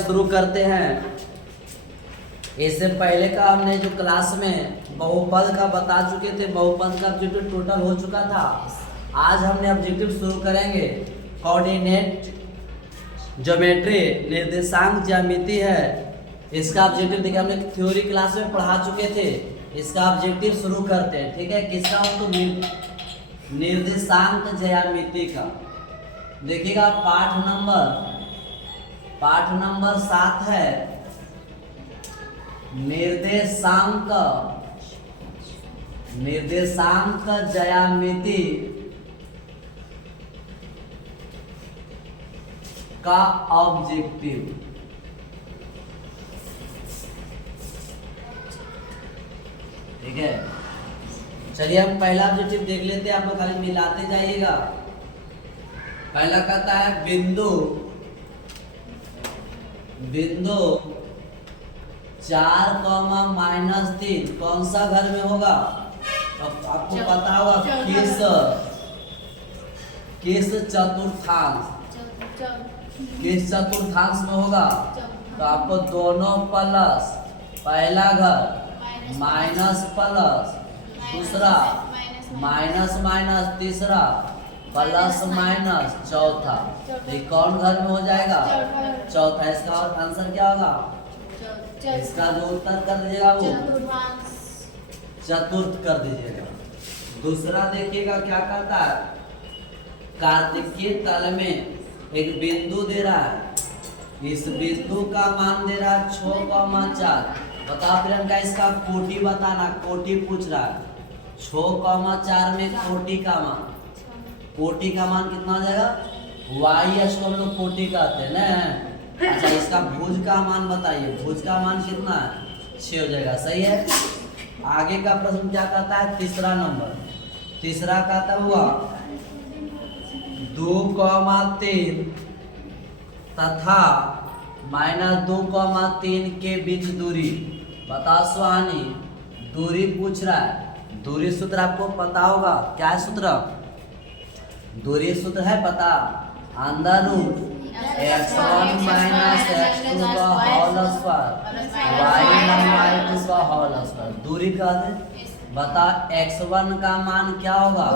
शुरू करते हैं। इससे पहले का हमने जो क्लास में बहुपद का बता चुके थे, बहुपद का ऑब्जेक्टिव टोटल हो चुका था। आज हमने ऑब्जेक्टिव शुरू करेंगे। कोऑर्डिनेट ज्योमेट्री, निर्देशांक ज्यामिति है, इसका ऑब्जेक्टिव देखिए हमने थ्योरी क्लास में पढ़ा चुके थे। इसका ऑब्जेक्टिव शुरू करते हैं, ठीक है। किसका? तो निर्देशांक ज्यामिति का। देखिएगा पाठ नंबर 7 है निर्देशांक ज्यामिति का ऑब्जेक्टिव। ठीक है, चलिए हम पहला ऑब्जेक्टिव देख लेते हैं। आप लोग खाली मिलाते जाइएगा। पहला कहता है बिंदु 4, कौन सा घर में होगा? अब आपको पता होगा किस चतुर्थांश में होगा। तो आपको दोनों प्लस, पहला घर माइनस प्लस, दूसरा माइनस माइनस, तीसरा प्लस माइनस, चौथा। ये कौन घर में हो जाएगा? चौथा। इसका आंसर क्या होगा? इसका जो उत्तर कर दीजिएगा वो चतुर्थ कर दीजिएगा। दूसरा देखिएगा क्या कहता है, कार्तिकीय तल में एक बिंदु दे रहा है। इस बिंदु का मान दे रहा है 6,4। बताओ प्रियंका, इसका कोटि बताना। कोटि पूछ रहा है। 6,4 में कोटि का मान कितना हो जाएगा? YH को हम लोग कोटि कहते हैं ना। अच्छा, इसका भुज का मान बताइए। भुज का मान कितना है? 6 हो जाएगा। सही है। आगे का प्रश्न क्या कहता है? तीसरा कहता हुआ 2,3 तथा -2,3 के बीच दूरी। बताओ सुहानी, दूरी पूछ रहा है। दूरी सूत्र आपको पता होगा। क्या है सूत्र? दूरी सूत्र है पता, under root x1 minus x2 का होल स्क्वायर y1 का होल स्क्वायर। दूरी का दे बता। x1 का मान क्या होगा?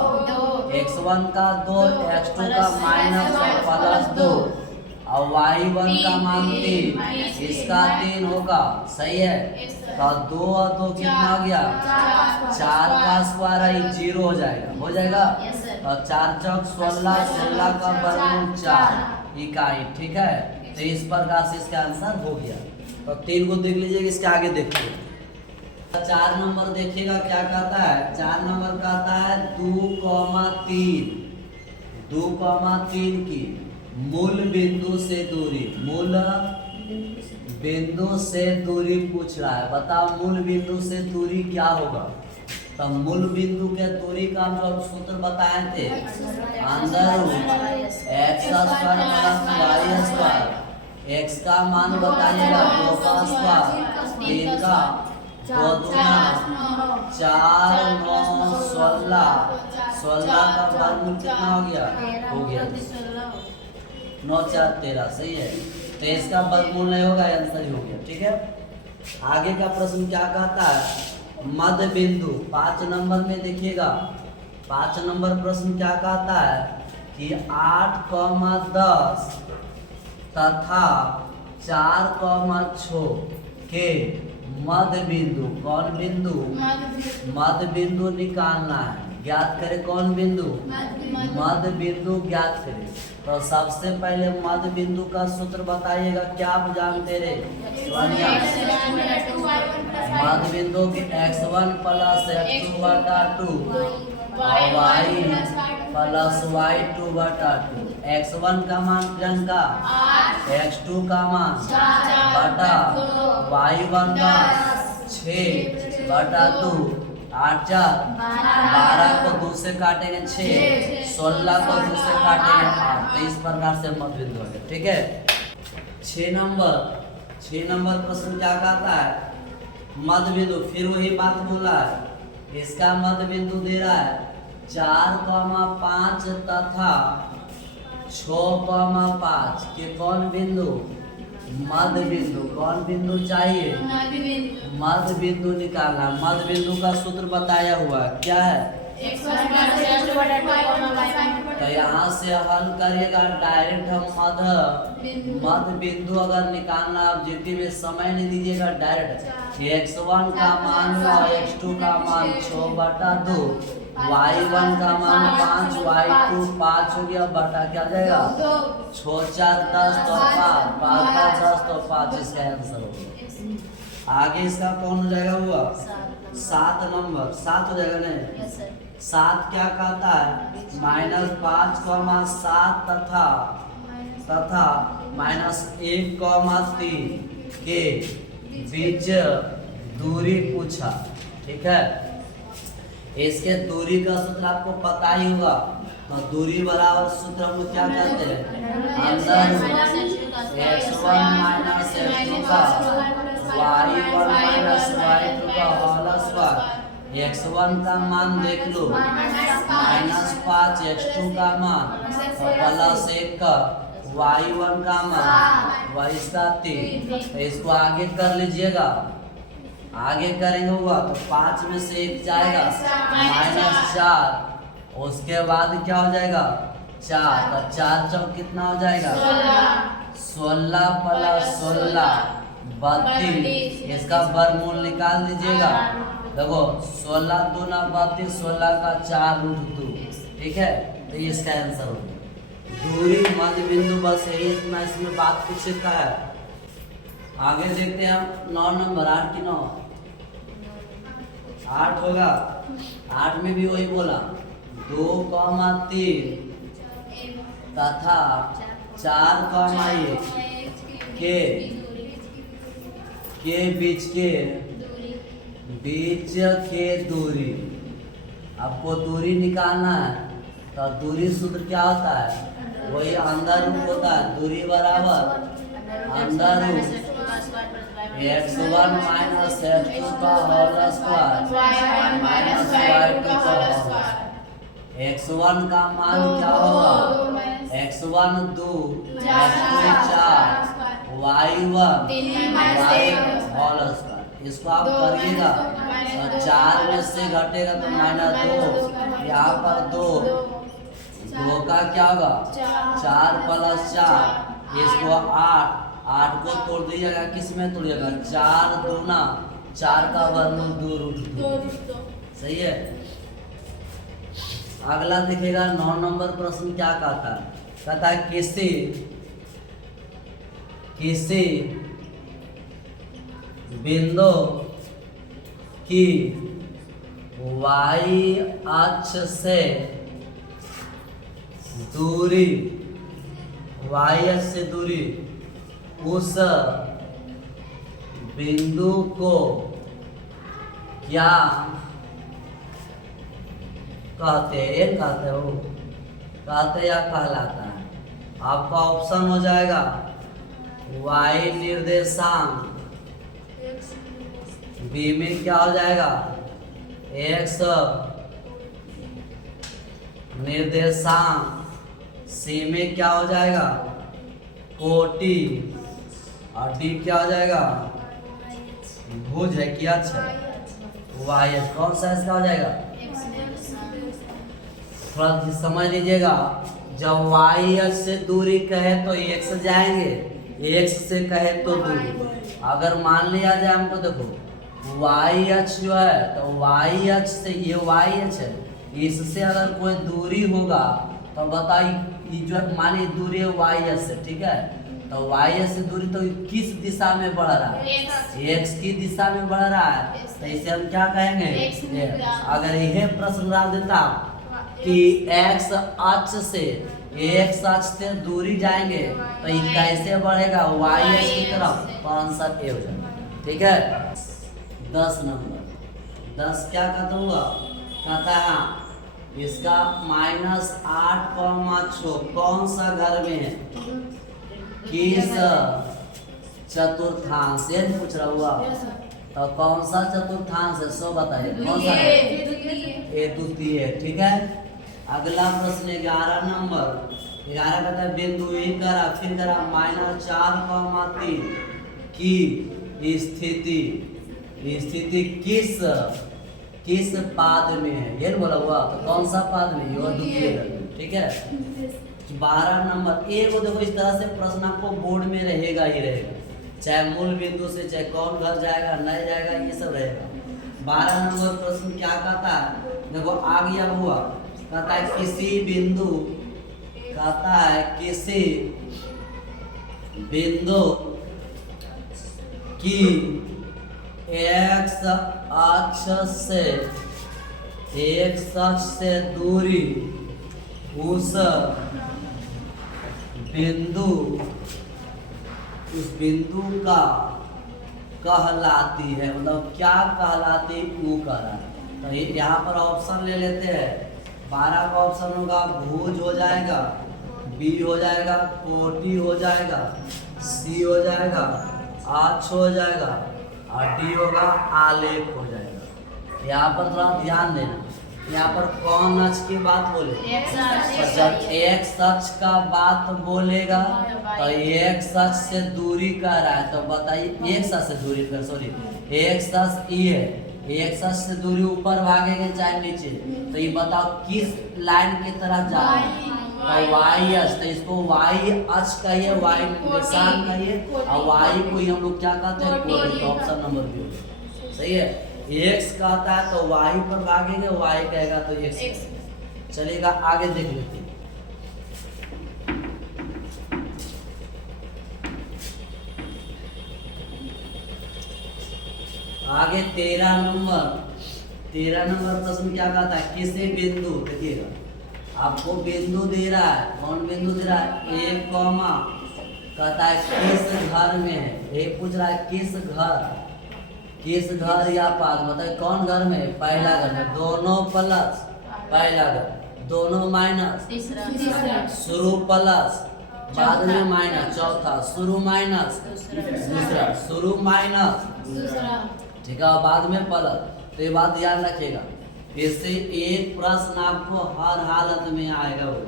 x1 का 2, x2 का माइनस प्लस 2 और y1 का मान 3, इसका 3 होगा। सही है। तो 2 और 2 कितना हो गया? 4 का स्क्वायर 0 हो जाएगा। और 4 चौक 16, 16 का वर्गमूल 4 इकाई। ठीक है। तो इस प्रकार से इसका आंसर हो गया। तो 3 को देख लीजिएगा। इसके आगे देखिए 4 नंबर देखिएगा क्या कहता है। 4 नंबर कहता है 2,3 की मूल बिंदु से दूरी पूछ रहा है। बताओ मूल बिंदु से दूरी क्या होगा? तो मूल बिंदु के दूरी का हम लोग सूत्र बताए थे, under root x² plus y²। x का मान बताइएगा 2 का स्क्वायर, 3 का 2 दूना 4, 9, 16 का वर्गमूल कितना हो गया? 9, 4, 13। सही है। तो इसका वर्गमूल नहीं होगा, आंसर ही हो गया। ठीक है। आगे का प्रश्न क्या कहता है? मध्य बिंदु 5 नंबर में देखिएगा। 5 नंबर प्रश्न क्या कहता है कि 8,10 तथा 4,6 के मध्य बिंदु। कौन बिंदु? मध्य बिंदु निकालना है। ज्ञात करें कौन बिंदु? मध्य बिंदु ज्ञात करें। तो सबसे पहले मध्य बिंदु का सूत्र बताइएगा। क्या आप जानते रे सोनिया? मध्य बिंदु की x1 प्लस x2 बटा 2 और y प्लस y2 बटा 2। x1 का मान प्रियंका 8, x2 का मान बटा y1 का 6 बटा 2, 8 4 12 को 2 से काटेंगे 6, 16 को 2 से काटेंगे 8। तो इस प्रकार से मध्य बिंदु हो गया। ठीक है। 6 नंबर प्रश्न क्या कहता है? मध्य बिंदु। फिर वही बात बोला है। इसका मध्य बिंदु दे रहा है 4,5 तथा 6,5 के कौन बिंदु? मध्य बिंदु, कौन बिंदु चाहिए? मध्य बिंदु निकालना। मध्य बिंदु का सूत्र बताया हुआ है, क्या है? तो यहाँ से हल करिएगा डायरेक्ट। हम मध्य बिंदु अगर निकालना ऑब्जेक्टिव में समय नहीं दीजिएगा, डायरेक्ट x1 का मान और x2 का मान 6/2, y1 का मान 5, y2 5 हो गया, बटा क्या जाएगा? 6 4 10 तो 5, 5 5 10 तो 5, इसका आंसर हो गया। आगे इसका कौन हो जाएगा? हुआ 7 नंबर, 7 हो जाएगा नहीं? 7 क्या कहता है? -5,7 तथा -1,3 के बीच दूरी पूछा। ठीक है, इसके दूरी का सूत्र आपको पता ही होगा। तो दूरी बराबर सूत्र हम क्या कहते हैं? अंदर x1 - x2 का y1 - y2 का होल स्क्वायर। x1 का मान देख लो -5, x2 का मान +1 का, y1 का मान वही इसका 3। तो इसको आगे कर लीजिएगा। आगे करेंगे हुआ तो 5 में से 1 जाएगा, -4। उसके बाद क्या हो जाएगा? 4। तो 4 चौक कितना हो जाएगा? 16 + 16 32। इसका वर्गमूल निकाल दीजिएगा। देखो 16 दूना 32, 16 का 4√2। ठीक है, तो ये इसका आंसर हो गया। दूरी मध्य बिंदु, बस यही इतना इसमें बात पूछे का है। आगे देखते हैं हम 9 नंबर, 8 की 9, 8 होगा। 8 में भी वही बोला 2,3 तथा 4,1 के बीच के दूरी। आपको दूरी निकालना है, तो दूरी सूत्र क्या होता है? वही अंदर रूप होता है। दूरी बराबर अंदर रूप x1 - x2 का होल स्क्वायर -y2 का होल। x1 का मान क्या होगा? x1 2, x2 4, y1 whole square. इसको आप करिएगा तो 4 में से घटेगा तो -2, यहाँ पर 2 का क्या होगा? 4 + 4, इसको 8 को तोड़ दीजिएगा। किस में तोड़िएगा? 4 दूना 4 का वर्गमूल 2√2। सही है। अगला देखिएगा 9 नंबर प्रश्न क्या कहता है? कहता है किसी बिंदु की y अक्ष से दूरी, उस बिंदु को क्या कहते हैं? कहते या कहलाता है? आपका ऑप्शन हो जाएगा y निर्देशांक, बी में क्या हो जाएगा? x निर्देशांक, सी में क्या हो जाएगा? कोटि, और डी क्या हो जाएगा? भुज है क्या? अच्छा, y। कौन सा इसका हो जाएगा? थोड़ा समझ लीजिएगा। जब y अक्ष से दूरी कहे तो x जाएंगे, x से कहे तो दूरी। अगर मान लिया जाए हमको, देखो y अक्ष जो है, तो y अक्ष से, ये y अक्ष है, इससे अगर कोई दूरी होगा तो बताइए, जो मानिए दूरी है y अक्ष से। ठीक है, तो y अक्ष से दूरी तो किस दिशा में बढ़ रहा है? x की दिशा में बढ़ रहा है। तो इसे हम क्या कहेंगे? अगर यह प्रश्न डाल देता कि x अक्ष से दूरी जाएंगे तो ये कैसे बढ़ेगा? y अक्ष की तरफ, तो आंसर ए हो जाएगा। ठीक है। 10 नंबर, 10 क्या कहता हुआ? कहता है इसका -8,6 कौन सा घर में है? किस चतुर्थांश से पूछ रहा हुआ? तो कौन सा चतुर्थांश है? सो बताइए कौन सा है? ए द्वितीय। ठीक है। अगला प्रश्न 11 नंबर, 11 कहता है बिंदु ही करा, फिर करा -4,3 की स्थिति किस पाद में है, ये बोला हुआ। तो कौन सा पाद में, ये द्वितीय घर में। ठीक है। 12 नंबर एक को देखो, इस तरह से प्रश्न आपको बोर्ड में रहेगा ही रहेगा, चाहे मूल बिंदु से, चाहे कौन घर जाएगा नहीं जाएगा, ये सब रहेगा। 12 नंबर प्रश्न क्या कहता है, देखो आ गया हुआ, कहता है किसी बिंदु की x अक्ष से दूरी उस बिंदु का कहलाती है, मतलब क्या कहलाती, वो कह रहा है। तो यहाँ पर ऑप्शन ले लेते हैं। 12 का ऑप्शन होगा भुज हो जाएगा, बी हो जाएगा, कोटि हो जाएगा, सी हो जाएगा, अक्ष हो जाएगा, और डी होगा आलेख हो जाएगा। यहाँ पर थोड़ा ध्यान देना, यहाँ पर कौन अक्ष की बात बोले, जब x अक्ष का बात बोलेगा तो x अक्ष से दूरी कह रहा है, तो बताइए x अक्ष से दूरी कर, सॉरी x अक्ष ई है, x अक्ष से दूरी ऊपर भागेंगे चाहे नीचे, तो ये बताओ किस लाइन की तरह जा रहा है, तो y अक्ष, तो इसको y अक्ष कहिए, y निशान कहिए, और y को ही हम लोग क्या कहते हैं, कोण। तो ऑप्शन नंबर बी सही है। x कहता है तो y पर भागेंगे, y कहेगा तो x। चलेगा, आगे देख लेते हैं। आगे 13 नंबर प्रश्न क्या कहता है, किसी बिंदु, देखिएगा आपको बिंदु दे रहा है, कौन बिंदु दे रहा है, एक कॉमा, कहता है किस घर में है, एक पूछ रहा है किस घर या पाद, मतलब कौन घर में, पहला घर में, दोनों प्लस पहला घर, दोनों माइनस शुरू प्लस बाद में माइनस, चौथा शुरू माइनस दूसरा, शुरू माइनस ठीक है, बाद में प्लस। तो ये बात ध्यान रखिएगा, इससे एक प्रश्न आपको हर हालत में आएगा। वो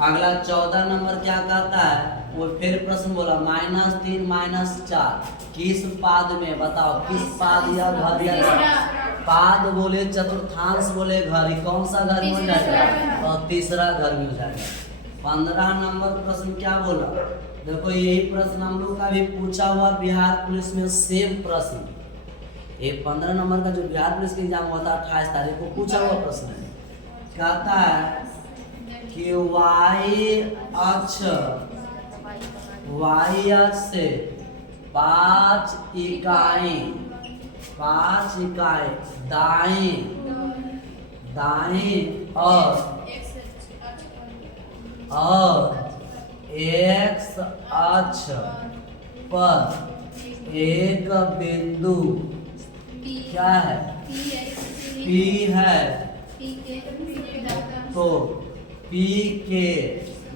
अगला 14 नंबर क्या कहता है, वो फिर प्रश्न बोला -3 -4 किस पाद में, बताओ किस पाद या घर या पाद बोले, चतुर्थांश बोले घर, कौन सा घर में हो जाएगा, तो तीसरा घर में हो जाएगा। 15 नंबर प्रश्न क्या बोला, देखो यही प्रश्न हम लोग का भी पूछा हुआ बिहार पुलिस में, सेम प्रश्न। ये 15 नंबर का जो बिहार पुलिस का एग्जाम हुआ था 28 तारीख को, पूछा हुआ प्रश्न है। कहता है कि y अक्ष से 5 इकाई दाएं और x अक्ष पर एक बिंदु क्या है, P है, तो P के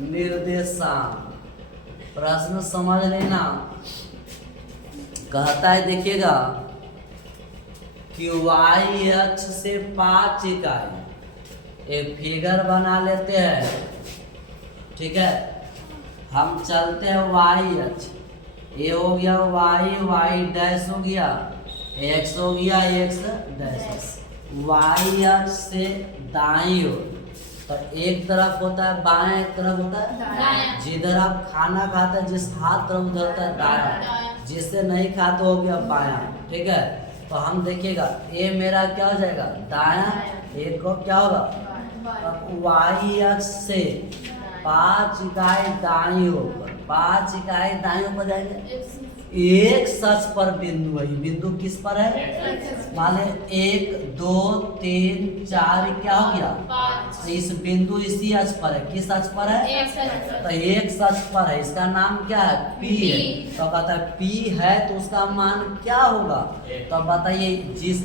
निर्देशांक, प्रश्न समझ लेना। कहता है देखिएगा कि y अक्ष से 5 इकाई, एक फिगर बना लेते हैं। ठीक है, हम चलते हैं y अक्ष, ये हो गया y डैश हो गया, x हो गया x डैश। y अक्ष से दाईं ओर, तो एक तरफ होता है बाएं, एक तरफ होता है दायां। जिधर आप खाना खाते हैं जिस हाथ तरफ उधर होता है दायां, जिससे नहीं खाते हो गया बायां। ठीक है, तो हम देखिएगा ये मेरा क्या हो जाएगा, दायां, एक को क्या होगा, y अक्ष से 5 इकाई दाईं ओर, 5 इकाई दाईं ओर जाएंगे, एक सच पर बिंदु है, बिंदु किस पर है, माने 1 2 3 4 क्या हो गया, तो इस बिंदु इसी अक्ष पर है, किस अक्ष पर है, तो एक अक्ष पर है, इसका नाम क्या है, P है। तो कहता है P है तो उसका मान क्या होगा, तो बताइए जिस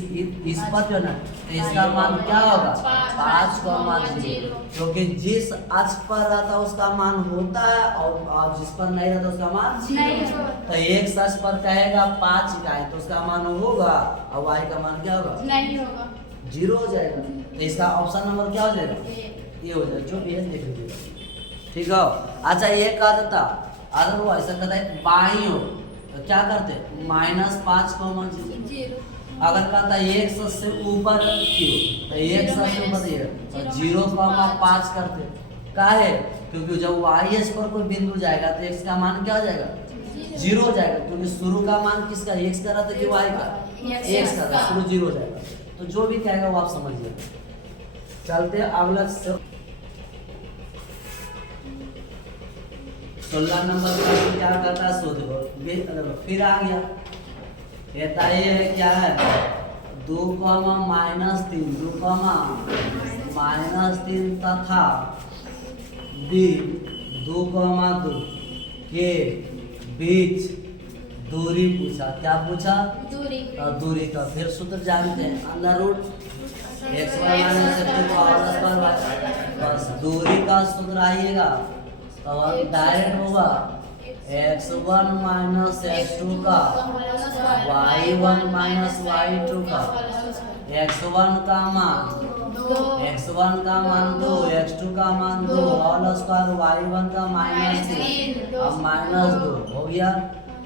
इस पर जो ना, तो इसका मान क्या होगा, 5,0, क्योंकि जिस अक्ष पर रहता है उसका मान होता है और जिस पर नहीं रहता उसका मान नहीं होता। तो एक अक्ष पर कहेगा 5 इकाई तो उसका मान होगा और y का मान क्या होगा, नहीं होगा, 0 हो जाएगा। तो इसका ऑप्शन नंबर क्या हो जाएगा, ये हो जाएगा, जो भी है देख लीजिएगा। ठीक है। अच्छा ये कह देता अगर वो ऐसा कहता है बाई हो तो क्या करते -5,0। अगर कहता है 100 से ऊपर क्यों तो 100 से ऊपर ये तो 0,5 करते काहे क्योंकि जब y पर कोई बिंदु जाएगा तो x का मान क्या हो जाएगा 0 हो जाएगा क्योंकि शुरू का मान किसका x का रहता है कि y का x का शुरू 0 हो जाएगा। तो जो भी कहेगा वो आप समझिए। चलते अगला 16 नंबर का क्या करता है शोध लो। फिर आ गया कहता ये है क्या है 2, -3 -3 तथा b 2, 2 के बीच दूरी पूछा। क्या पूछा दूरी का फिर सूत्र जानते हैं अंडर रूट x1 - बस दूरी का सूत्र आइएगा तो डायरेक्ट होगा x1 - x2 का y1 - y2 का x1 का मान 2 x2 का मान 2 होल स्क्वायर y1 का -3 अब -2 हो गया।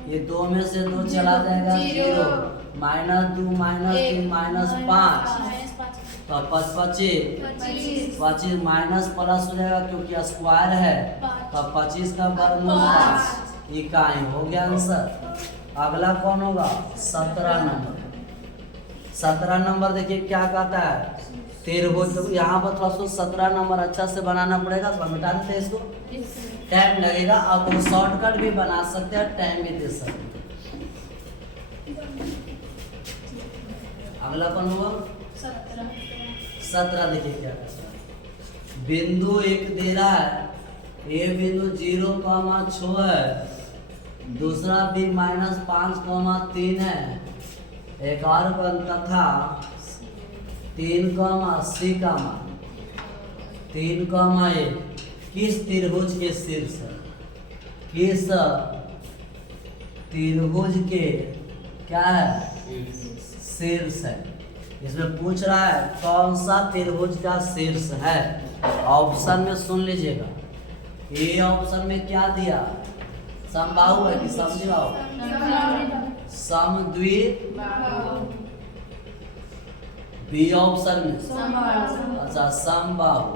ये 2 में से 2 चला जाएगा 0 -2 -3 -5 तो 25 माइनस प्लस हो जाएगा क्योंकि स्क्वायर है तो 25 का वर्गमूल 5 इकाई हो गया आंसर। अगला कौन होगा 17 नंबर। 17 नंबर देखिए क्या कहता है त्रिभुज। तो यहाँ पर थोड़ा सा 17 नंबर अच्छा से बनाना पड़ेगा तो मिटा देते हैं इसको टाइम लगेगा। अब वो शॉर्टकट भी बना सकते हैं टाइम भी दे सकते हैं। अगला कौन होगा 17 देखिए क्या कहता है बिंदु एक दे रहा है ये बिंदु 0,6 है दूसरा भी -5,3 है एक और तथा 3, c का मान 3,1 किस त्रिभुज के शीर्ष है किस त्रिभुज के क्या है शीर्ष है। इसमें पूछ रहा है कौन सा त्रिभुज का शीर्ष है। ऑप्शन में सुन लीजिएगा ए ऑप्शन में क्या दिया समबाहु है कि समद्विबाहु समद्विबाहु बी ऑप्शन में अच्छा समबाहु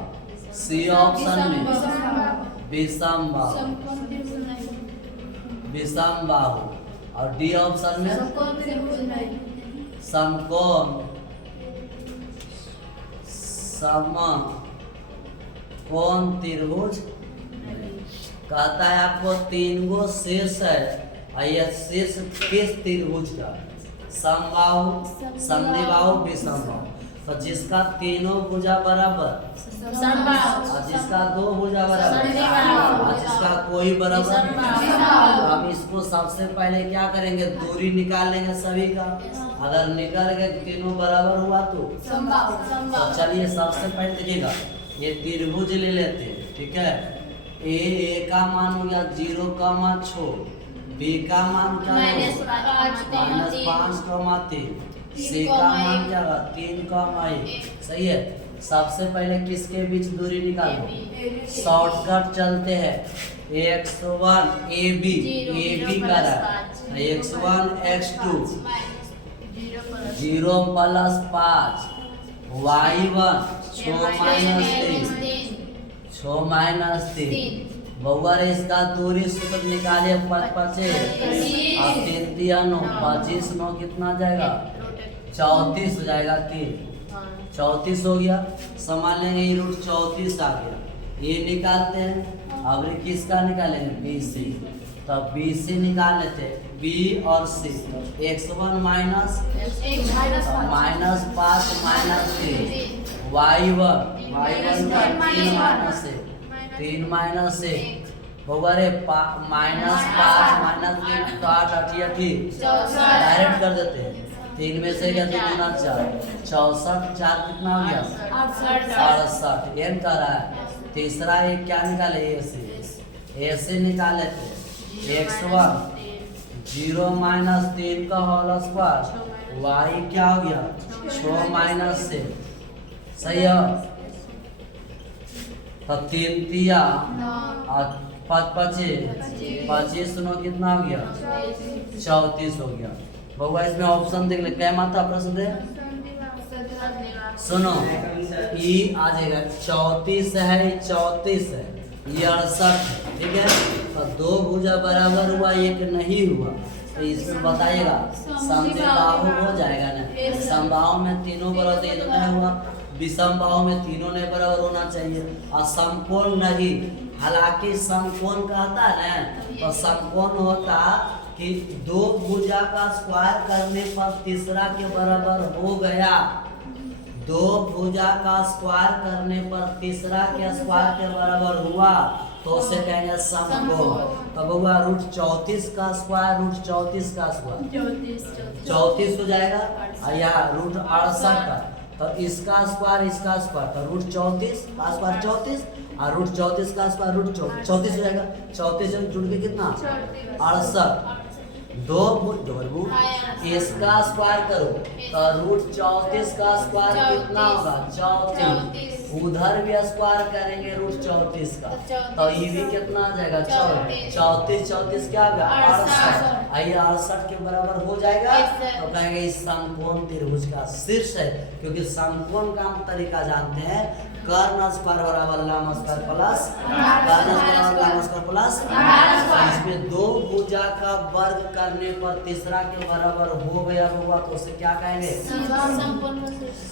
सी ऑप्शन में विषमबाहु और डी ऑप्शन में समकोण समकोण त्रिभुज। कहता है आपको 3 गो शीर्ष है और यह शीर्ष किस त्रिभुज का समबाहु समद्विबाहु विषमबाहु। तो जिसका तीनों भुजा बराबर और जिसका 2 भुजा बराबर और जिसका कोई बराबर तो हम इसको सबसे पहले क्या करेंगे दूरी निकाल लेंगे सभी का। अगर निकल गए तीनों बराबर हुआ तो चलिए सबसे पहले देखिएगा ये त्रिभुज ले लेते हैं ठीक है। ए का मान हो गया 0,6 बी का मान क्या -5,3 सी का मान क्या होगा 3,1 सही है। सबसे पहले किसके बीच दूरी निकालो शॉर्टकट चलते हैं x1 AB का x1 x2 0 + 5 y1 6 - 3 बउआ रे इसका दूरी सूत्र निकालिए 5 और 3 दिया 9 25 9 कितना जाएगा 34 हो जाएगा कि 34 हो गया। समझ लेंगे ये रूट 34 आ गया ये निकालते हैं। अब किसका निकालेंगे BC तो BC निकाल लेते हैं B और C x1 -5 y1 का 3 -1 होगा रे -5 -3 तो 8 डायरेक्ट कर देते हैं। 3 में से क्या 2 गुना 4 64 4 कितना हो गया 68 एम कर रहा है। तीसरा एक क्या निकाले ए से निकाल लेते हैं x1 0 - 3 का होल स्क्वायर y क्या हो गया 6 - 6 सही है। तो 3 तिया 9 और 5 पचे 25 सुनो कितना हो गया 34 हो गया। बउआ इसमें ऑप्शन देख ले, क्या मात्रा प्रश्न दे सुनो, ई आ जाएगा 34 है, 34 है, ये 68 है, ठीक है। तो 2 भुजा बराबर हुआ, एक नहीं हुआ, तो इसमें बताइएगा समबाहु हो जाएगा ना। समबाहु में तीनों बराबर ये तो नहीं हुआ, विषमबाहु में तीनों नहीं बराबर होना चाहिए, और समकोण नहीं। हालांकि समकोण कहता है ना, तो समकोण होता कि 2 भुजा का स्क्वायर करने पर तीसरा के बराबर हो गया। 2 भुजा का स्क्वायर करने पर तीसरा के स्क्वायर के बराबर हुआ, तो उसे कहेंगे समकोण। तो बउआ √34 का स्क्वायर √34 का स्क्वायर 34 हो जाएगा, और यहाँ √68 का, तो इसका स्क्वायर तो √34 का स्क्वायर 34, और √34 का स्क्वायर √34 हो जाएगा। 34 से जुड़ के कितना 68। 2 जोड़ू इसका स्क्वायर करो, तो √34 का स्क्वायर कितना होगा 34। उधर भी स्क्वायर करेंगे √34 का, तो ये भी कितना आ जाएगा 34 क्या होगा 68। आइए 68 के बराबर हो जाएगा, तो कहेंगे इस समकोण त्रिभुज का शीर्ष है। क्योंकि समकोण का हम तरीका जानते हैं, कर्ण स्क्वायर बराबर लंब स्क्वायर प्लस कर्ण स्क्वायर लंब स्क्वायर प्लस। इसमें 2 भुजा का वर्ग करने पर तीसरा के बराबर हो गया होगा, तो उसे क्या कहेंगे।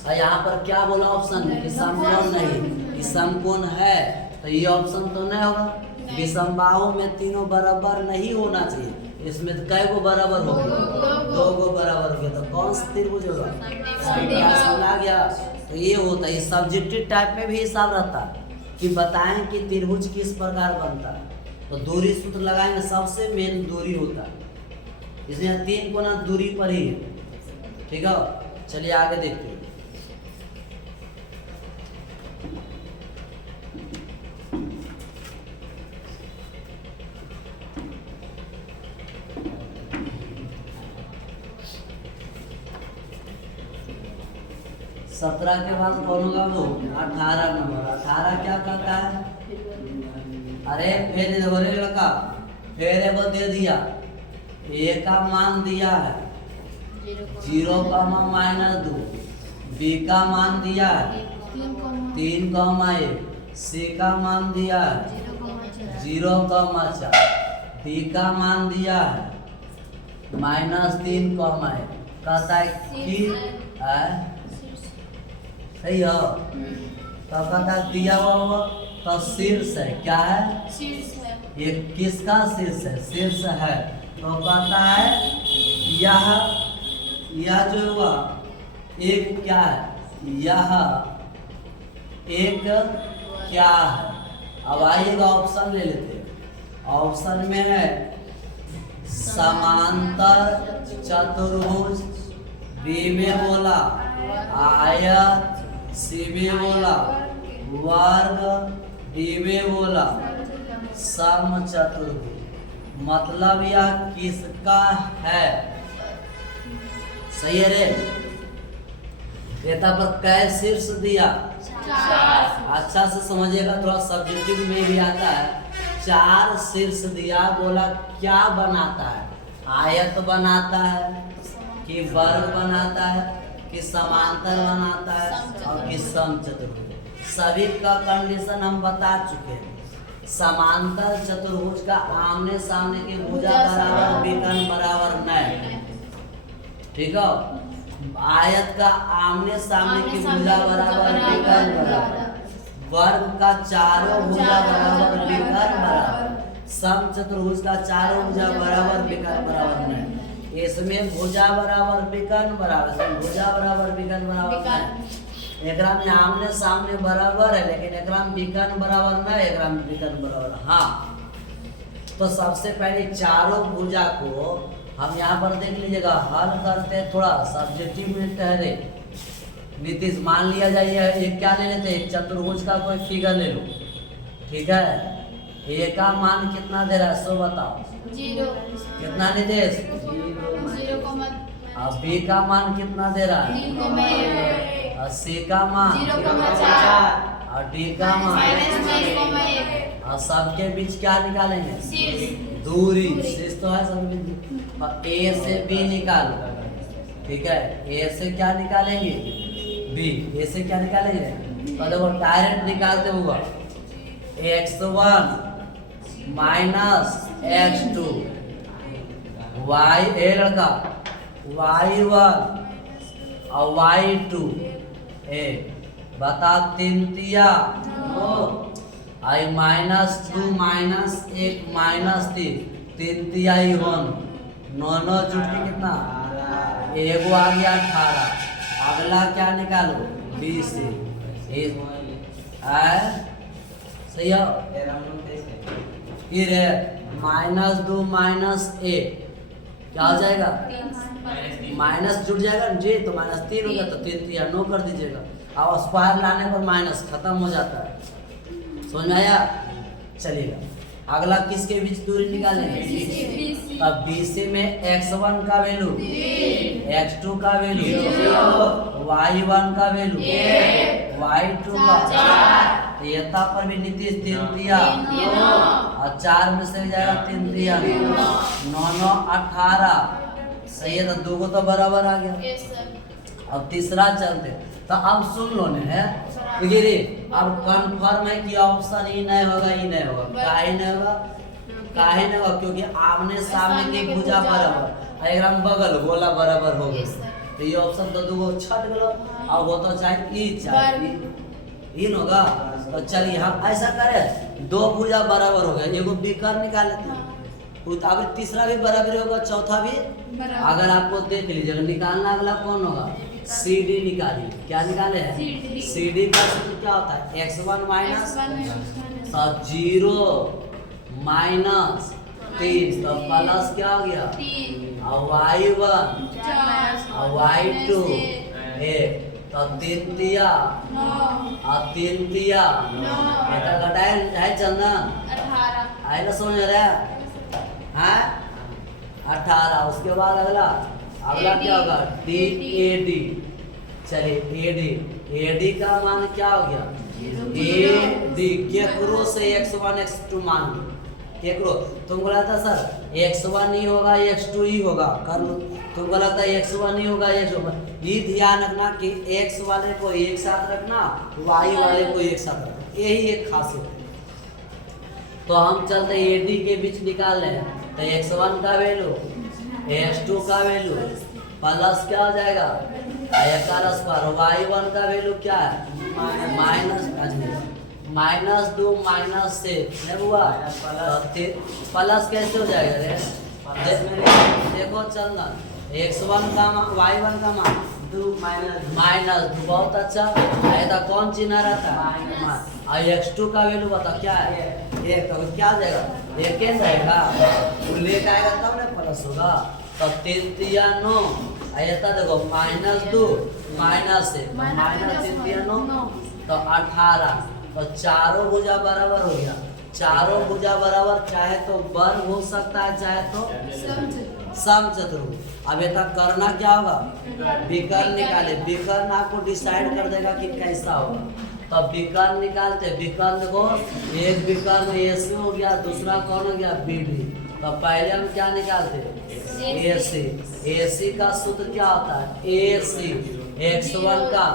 और यहाँ पर क्या बोला ऑप्शन में कि समकोण नहीं, कि समकोण है, तो ये ऑप्शन तो नहीं होगा। विषमबाहु में तीनों बराबर नहीं होना चाहिए, इसमें कै गो बराबर हो गया 2 गो बराबर हो गया, तो कौन सा त्रिभुज होगा समझ आ गया। तो ये होता है, सब्जेक्टिव टाइप में भी हिसाब रहता है कि बताएं कि त्रिभुज किस प्रकार बनता है। तो दूरी सूत्र लगाएंगे, सबसे मेन दूरी होता है, इसलिए 3 कोना दूरी पर ही है, ठीक है। चलिए आगे देखते हैं। सत्रह के बाद कौन होगा वो 18 नंबर। 18 क्या कहता है, अरे फिर बोले लड़का फिर एगो दे दिया, ए का मान दिया है 0, -2, बी का मान दिया है 3, सी का मान दिया है 0, डी का मान दिया है -3, कहता है कि सही है। तो कहता है दिया हुआ तो शीर्ष है, क्या है ये किसका शीर्ष है, शीर्ष है। तो कहता है यह जो हुआ एक क्या है, यह एक क्या है। अब आइएगा ऑप्शन ले लेते हैं। ऑप्शन में है समांतर चतुर्भुज, बी में बोला आयत, सी में बोला वर्ग, डी में बोला समचतुर्भुज। मतलब यह किसका है, सही है रे। कहता पर कै शीर्ष दिया, अच्छा से समझिएगा, थोड़ा सब्जेक्टिव में भी आता है। 4 शीर्ष दिया, बोला क्या बनाता है, आयत बनाता है कि वर्ग बनाता है कि समांतर बनाता है और कि समचतुर्भुज। सभी का कंडीशन हम बता चुके हैं। समांतर चतुर्भुज का आमने सामने के भुजा बराबर विकर्ण बराबर नहीं, ठीक है। आयत का आमने सामने की भुजा बराबर विकर्ण बराबर, वर्ग का चारों भुजा बराबर विकर्ण बराबर, समचतुर्भुज का चारों भुजा बराबर विकर्ण बराबर नहीं। इसमें भुजा बराबर विकर्ण बराबर, भुजा बराबर विकर्ण बराबर नहीं। एकरा में आमने सामने बराबर है, लेकिन एकरा में विकर्ण बराबर नहीं, एकरा में विकर्ण बराबर। हाँ, तो सबसे पहले चारों भुजा को हम यहाँ पर देख लीजिएगा, हल करते हैं। थोड़ा सब्जेक्टिव में ठहरे नीतीश, मान लिया जाए एक क्या ले लेते हैं, एक चतुर्भुज का कोई फिगर ले लो, ठीक है। ए का मान कितना दे रहा है सो बताओ, 0, कितना निदेश, 0, अब बी का मान कितना दे रहा है, 3, और सी का मान 0, और डी का मान -3,1 और सबके बीच क्या निकालेंगे? शीर्ष दूरी। शीर्ष तो है सब बीच। और ए से बी निकालो, ठीक है। ए से क्या निकालेंगे? बी। ए से क्या निकालेंगे? तो देखो डायरेक्ट निकालते हुआ x1 माइनस x2 y ए लड़का y1 और y2 ए बता 3 आई -2 -1 -3 3 1 9 जुट के कितना? एगो आ गया 18। अगला क्या निकालो? बी से सही है। फिर है -2 -1 क्या हो जाएगा? माइनस जुड़ जाएगा ना जी, तो -3 हो गया, तो 3 9 कर दीजिएगा। अब स्क्वायर लाने पर माइनस खत्म हो जाता है। समझ में आया? चलिएगा अगला किसके बीच दूरी निकालेंगे? अब BC में x1 का वैल्यू, x2 का वैल्यू, y1 का वैल्यू, y2 का। तो यथा पर भी नीतीश 3 और 4 में से जाएगा 3 9 9 18। सही है, तो 2 तो बराबर आ गया। अब तीसरा चलते, तो अब सुन लो ने गिरी। अब कंफर्म है कि ऑप्शन ई नहीं होगा, ई नहीं होगा। काहे नहीं होगा? काहे नहीं होगा? क्योंकि आमने सामने की भुजा बराबर, एकदम बगल गोला बराबर हो गया। तो ये ऑप्शन तो 2 छट गलो। अब वो तो चाहे ई चाहे ई होगा। तो चलिए हम ऐसा करें, 2 भुजा बराबर हो गया, एगो बीकर निकाल लेते हैं। अब तीसरा भी बराबर होगा, चौथा भी। अगर आपको देख लीजिएगा निकालना, अगला कौन होगा? CD निकालिए। क्या निकाले हैं? CD का सूत्र क्या होता है? x1 माइनस 0 -3 तो प्लस क्या हो गया? और y1 और y2 1 तो 3 और 3 ऐसा घटाए है चंदन? 18 आए ना समझ रहा है? 18। उसके बाद अगला क्या होगा? DAD। चलिए AD का मान क्या हो गया? AD केकरो से x1 x2 मान केकरो। तुमको लगता है सर x1 ही होगा x2 ही होगा? कर लो। तुमको लगता है x1 ही होगा x2? ये ध्यान रखना कि x वाले को एक साथ रखना, y वाले को एक साथ रखना, यही एक खासियत है। तो हम चलते AD के बीच निकाल रहे हैं। तो x1 का वैल्यू, x2 का वैल्यू प्लस क्या हो जाएगा? स्क्वायर। y1 का वैल्यू क्या है? -2 -6 नहीं हुआ? प्लस कैसे हो जाएगा रे? देखो चंदन, x1 का मान, y1 का मान -2 बहुत अच्छा। ऐसा कौन चिन्ह रहता है? और x2 का वैल्यू बता क्या है? 1। तो क्या हो जाएगा? 1 रहेगा, लेके आएगा तब ना प्लस होगा। तो 3 9 ऐसा देखो -2 -1 -3 9 तो 18। तो चारों भुजा बराबर हो गया। चारों भुजा बराबर, चाहे तो वर्ग हो सकता है, चाहे तो समचतुर्भुज। अब ये तक करना क्या होगा? विकर्ण निकाले। विकर्ण आपको डिसाइड कर देगा कि कैसा होगा। तो विकर्ण निकालते, विकर्ण को एक विकर्ण AC हो गया, दूसरा कौन हो गया? BD। तो पहले हम क्या निकालते? AC। AC का सूत्र क्या होता है? AC x1 का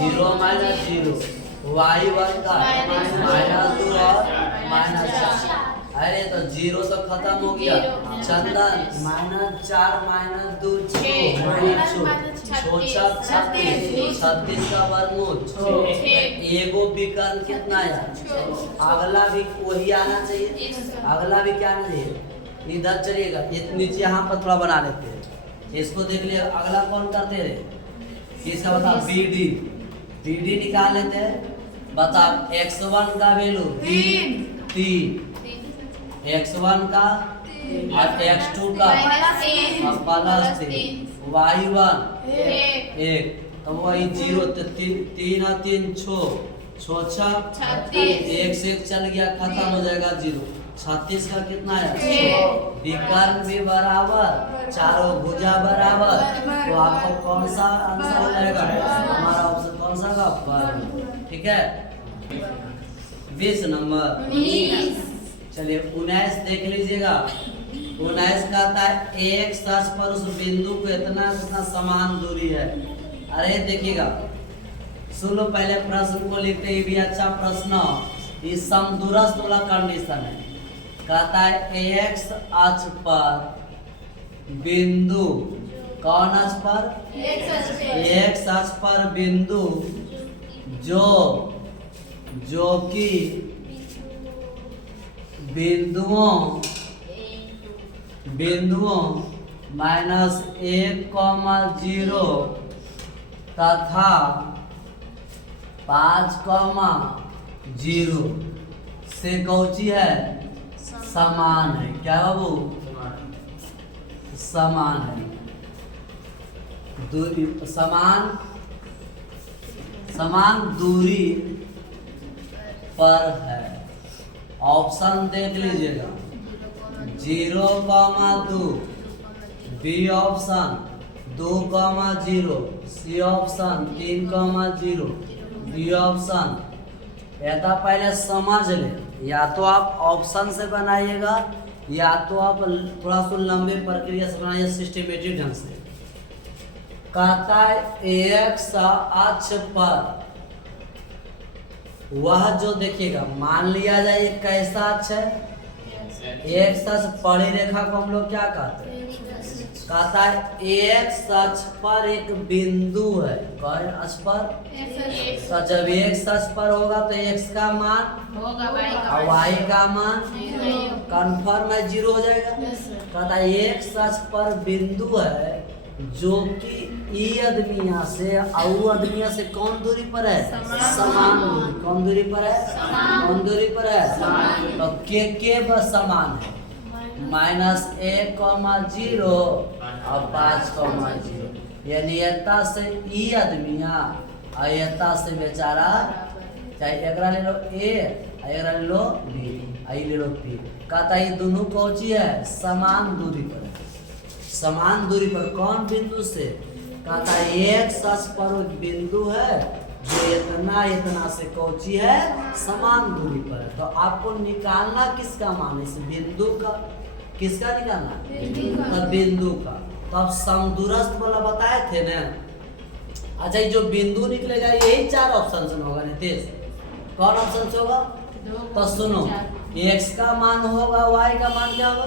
0 -0, y1 का -2 और -4। अरे तो 0 तो खत्म हो गया। चंदन -4 -2 36 का वर्गमूल 6। एगो विकर्ण कितना है? अगला भी वही आना चाहिए। अगला भी क्या आना चाहिए? इधर चलिएगा, नीचे यहाँ पर थोड़ा बना लेते हैं। इसको देख लिया। अगला कौन करते रहे? इसका बता BD निकाल लेते हैं। बता x1 का वैल्यू 3 x1 का और x2 का प्लस 3 y1 1 तो वही 0 3 और 3 6 1 से 1 चल गया, खत्म हो जाएगा 0। 36 का कितना है? विकर्ण भी बराबर, चारों भुजा बराबर। तो आपको कौन सा आंसर हो जाएगा? हमारा ऑप्शन कौन सा का? ठीक है। 20 नंबर, चलिए 19 देख लीजिएगा। 19 कहता है एक सच पर उस बिंदु को इतना समान दूरी है। अरे देखिएगा, सुन लो, पहले प्रश्न को लिखते ही भी अच्छा प्रश्न, ये समदूरस्थ वाला कंडीशन है। कहता है एक्स अक्ष पर बिंदु, कौन अक्ष पर? एक्स अक्ष पर बिंदु जो कि बिंदुओं -1,0 तथा 5,0 से कौची है? समान है। क्या बाबू? समान है। दूरी समान दूरी पर है। ऑप्शन देख लीजिएगा, 0,2, B option 2,0, C option 3,0, D option. ऐसा पहले समझ ले, या तो आप ऑप्शन से बनाइएगा या तो आप थोड़ा सा लंबे प्रक्रिया से बनाइए, सिस्टमेटिक ढंग से। कहता है एक्स अक्ष पर वह जो देखिएगा, मान लिया जाए ये कैसा अक्ष है? एक्स अक्ष पड़ी रेखा को हम लोग क्या कहते हैं? कहता है एक्स अक्ष पर एक बिंदु है। कौन अक्ष पर? तो जब एक्स अक्ष पर होगा तो एक्स का मान और वाई का मान कन्फर्म है 0 हो जाएगा। कहता है एक्स अक्ष पर बिंदु है जो कि ई आदमिया से औ आदमिया से कौन दूरी पर है? समान दूरी। कौन दूरी पर है? कौन दूरी पर है? तो के बस समान है, -1,0 और 5,0, यानी एता से ई आदमिया और एता से बेचारा, चाहे एकरा ले लो ए, एकरा ले लो बी, आई ले लो पी। कहता ये दोनों कौची है? समान दूरी पर है। समान दूरी पर कौन बिंदु से? कहता है एक अक्ष पर एक बिंदु है जो इतना से कौची है? समान दूरी पर है। तो आपको निकालना किसका मान है? इस बिंदु का। किसका निकालना? तो बिंदु का। तो आप समदूरस्थ वाला बताए थे ना। अच्छा, ये जो बिंदु निकलेगा यही 4 ऑप्शन से होगा नीतीश। कौन ऑप्शन से होगा? तो सुनो, एक्स का मान होगा, वाई का मान क्या होगा?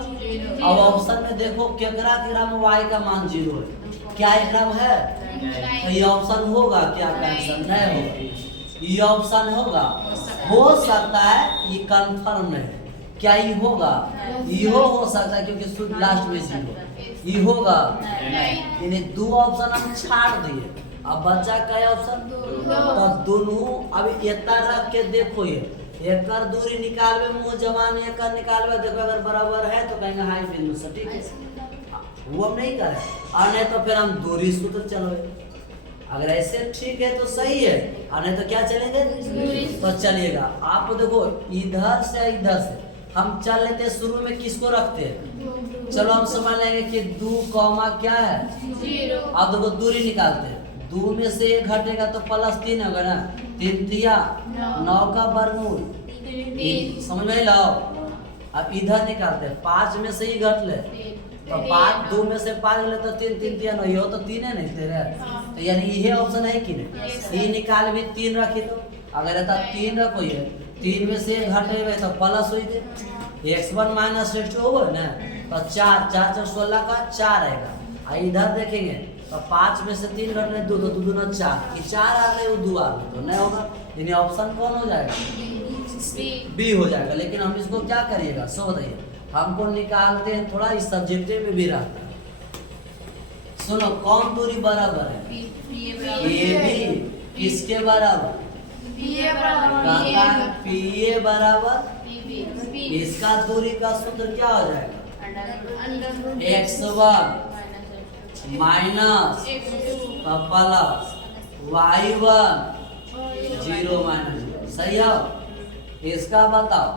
अब ऑप्शन में देखो केकरा में वाई का मान 0 है। क्या एकदम है? तो ये ऑप्शन होगा क्या? आंसर नहीं होगा। ये ऑप्शन होगा, हो सकता है, ये कंफर्म है। क्या ये होगा? ये हो सकता है क्योंकि शुद्ध लास्ट में 0। ये होगा यानी 2 ऑप्शन हम छाड़ दिए। अब बच्चा क्या ऑप्शन? तो दोनों अब इतना रख के देखो, ये एक दूरी निकालवे, मुंह जवान एक निकालवे, देखो अगर बराबर है तो कहेंगे हाई बिंदु से, ठीक है। वो हम नहीं करें, और नहीं तो फिर हम दूरी सूत्र चलोगे। अगर ऐसे ठीक है तो सही है, और नहीं तो क्या चलेंगे? तो चलिएगा। आप देखो इधर से हम चल लेते हैं, शुरू में किसको रखते हैं? चलो हम समझ लेंगे कि 2, क्या है? 0। अब देखो दूरी निकालते हैं, 2 में से 1 घटेगा तो +3 होगा ना। 3 3 9 का वर्गमूल 3, समझ में लो। अब इधर निकालते हैं, 5 में से ही घट ले तो 5, 2 में से 5 ले तो 3 3 3 9, तो 3 है नहीं तेरे। तो यानी ये ऑप्शन है कि नहीं? ये निकाल भी 3 रखी, तो अगर ऐसा 3 रखो, ये 3 में से 1 घटे तो प्लस हुई थी, x1 - x2 होगा ना। तो 4 4 4 16 का 4 आएगा। इधर देखेंगे तो 5 में से 3 घटने 2 तो 2 दूना 4, कि 4 आ गए वो 2 आ गए, तो नहीं होगा। यानी ऑप्शन कौन हो जाएगा? बी हो जाएगा। लेकिन हम इसको क्या करिएगा सो बताइए, हमको निकालते हैं, थोड़ा इस सब्जेक्टिव में भी रहता है। सुनो, कौन दूरी बराबर है? ए बी किसके बराबर? पीए बराबर इसका दूरी का सूत्र क्या हो जाएगा? x1 minus plus y1 0 - 0। सही है? इसका बताओ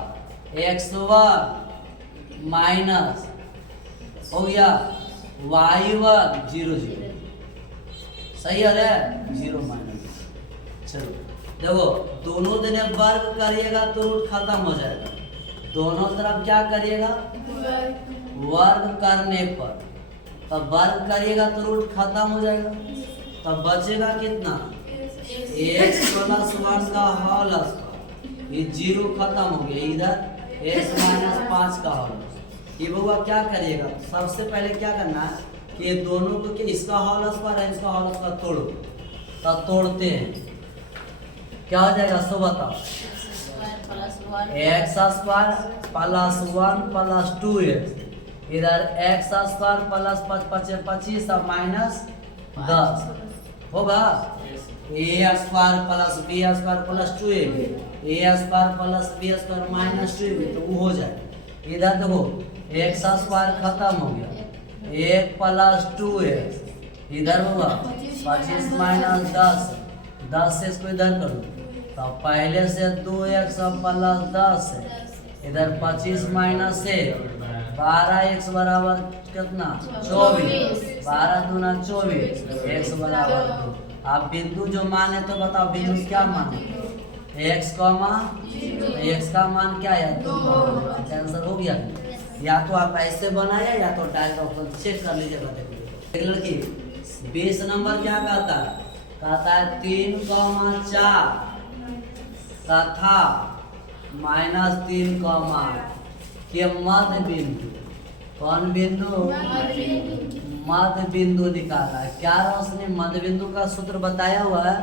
x1 माइनस हो गया y1 0 0। सही है रे? 0 - 0। चलो देखो दोनों दिन वर्ग करिएगा तो रूट खत्म हो जाएगा। दोनों तरफ क्या करिएगा, वर्ग करने पर, तब वर्ग करिएगा तो रूट खत्म हो जाएगा। तब बचेगा कितना, x प्लस 1 का होल स्क्वायर। ये जीरो खत्म हो गया, इधर x माइनस 5 का होल। ये बउआ क्या करिएगा, सबसे पहले क्या करना है कि ये दोनों को, कि इसका होल स्क्वायर है, इसका होल स्क्वायर तोड़ो। तब तोड़ते हैं, क्या हो जाएगा सो बताओ। x square plus 1 plus 2x, इधर x स्क्वायर प्लस 25 और माइनस 10 होगा। a square plus b square plus 2ab, a square plus b square minus 2ab, तो वो हो जाए। इधर देखो x स्क्वायर खत्म हो गया, 1 प्लस 2x, इधर होगा 25 माइनस 10 से इसको इधर करो, तो पहले से 2x प्लस 10 है, इधर 25 माइनस से 12x बराबर कितना 24, 12 दूना 24, x बराबर 2। आप बिंदु जो माने तो बताओ बिंदु क्या माने, x का मान, x का मान क्या है 2। आंसर हो गया। या तो आप ऐसे बनाए या तो डायरेक्ट ऑप्शन चेक कर लीजिएगा। देखिए लड़की 20 नंबर क्या कहता है 3,4 तथा -3, के मध्य बिंदु, कौन बिंदु, मध्य बिंदु निकाला है। क्या रोशनी मध्य बिंदु का सूत्र बताया हुआ है,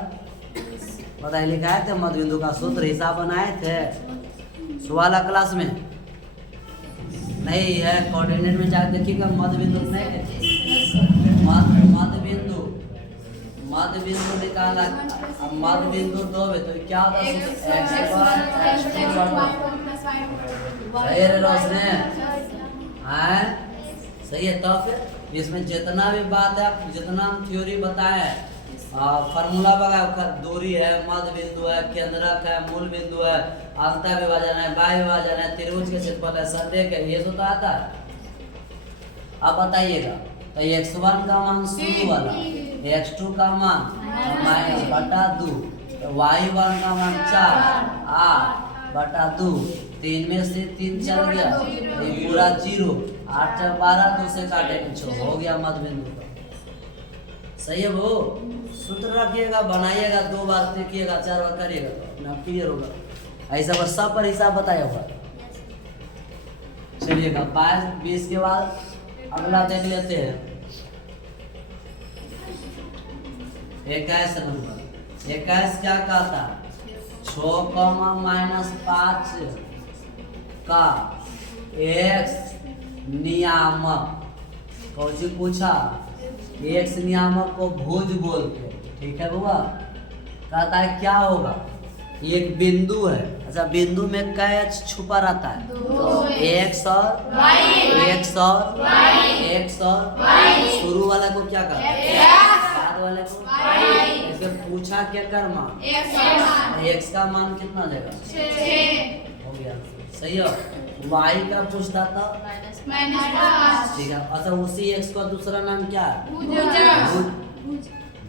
बताइए, लिखाए थे मध्य बिंदु का सूत्र, हिसाब बनाए थे 16 क्लास में नहीं है। कोऑर्डिनेट में जाकर देखिएगा मध्य बिंदु नहीं, मध्य बिंदु निकाला। अब मध्य बिंदु 2 है तो क्या होता है, सही है रोशनी, सही है। तो फिर इसमें जितना भी बात है, आप जितना हम थ्योरी बताए, फार्मूला बगा, दूरी है, मध्य बिंदु है, केंद्रक है, मूल बिंदु है, अंत विभाजन है, बाह्य विभाजन है, त्रिभुज के क्षेत्रफल है, संरेख है, ये तो आता है। अब बताइएगा तो x1 का मान शुरू वाला, x2 का मान -2, y1 का मान 4/2, 3 में से 3 चल गया, ये पूरा 0, 8 × 12, 2 से काटेंगे 6, हो गया मध्य बिंदु का। सही है वो, सूत्र रखिएगा, बनाइएगा, 2 बार देखिएगा, 4 बार करिएगा तो अपना क्लियर होगा। ऐसा बस सब पर हिसाब बताया होगा। चलिएगा 22-20 के बाद अगला देख लेते हैं 21 नंबर। 21 क्या कहता, 6,-5 का x नियामक, कौन सी पूछा, x नियामक को भुज बोलते हैं, ठीक है बुआ। कहता है क्या होगा, एक बिंदु है, अच्छा बिंदु में क्या छुपा रहता है, x और शुरू वाला को क्या कहते हैं, बाद वाले को, इसके पूछा क्या कर मान, x का मान कितना देगा 6, हो गया सही है। y का पूछता था -5, ठीक है। अच्छा उसी x का दूसरा नाम क्या है,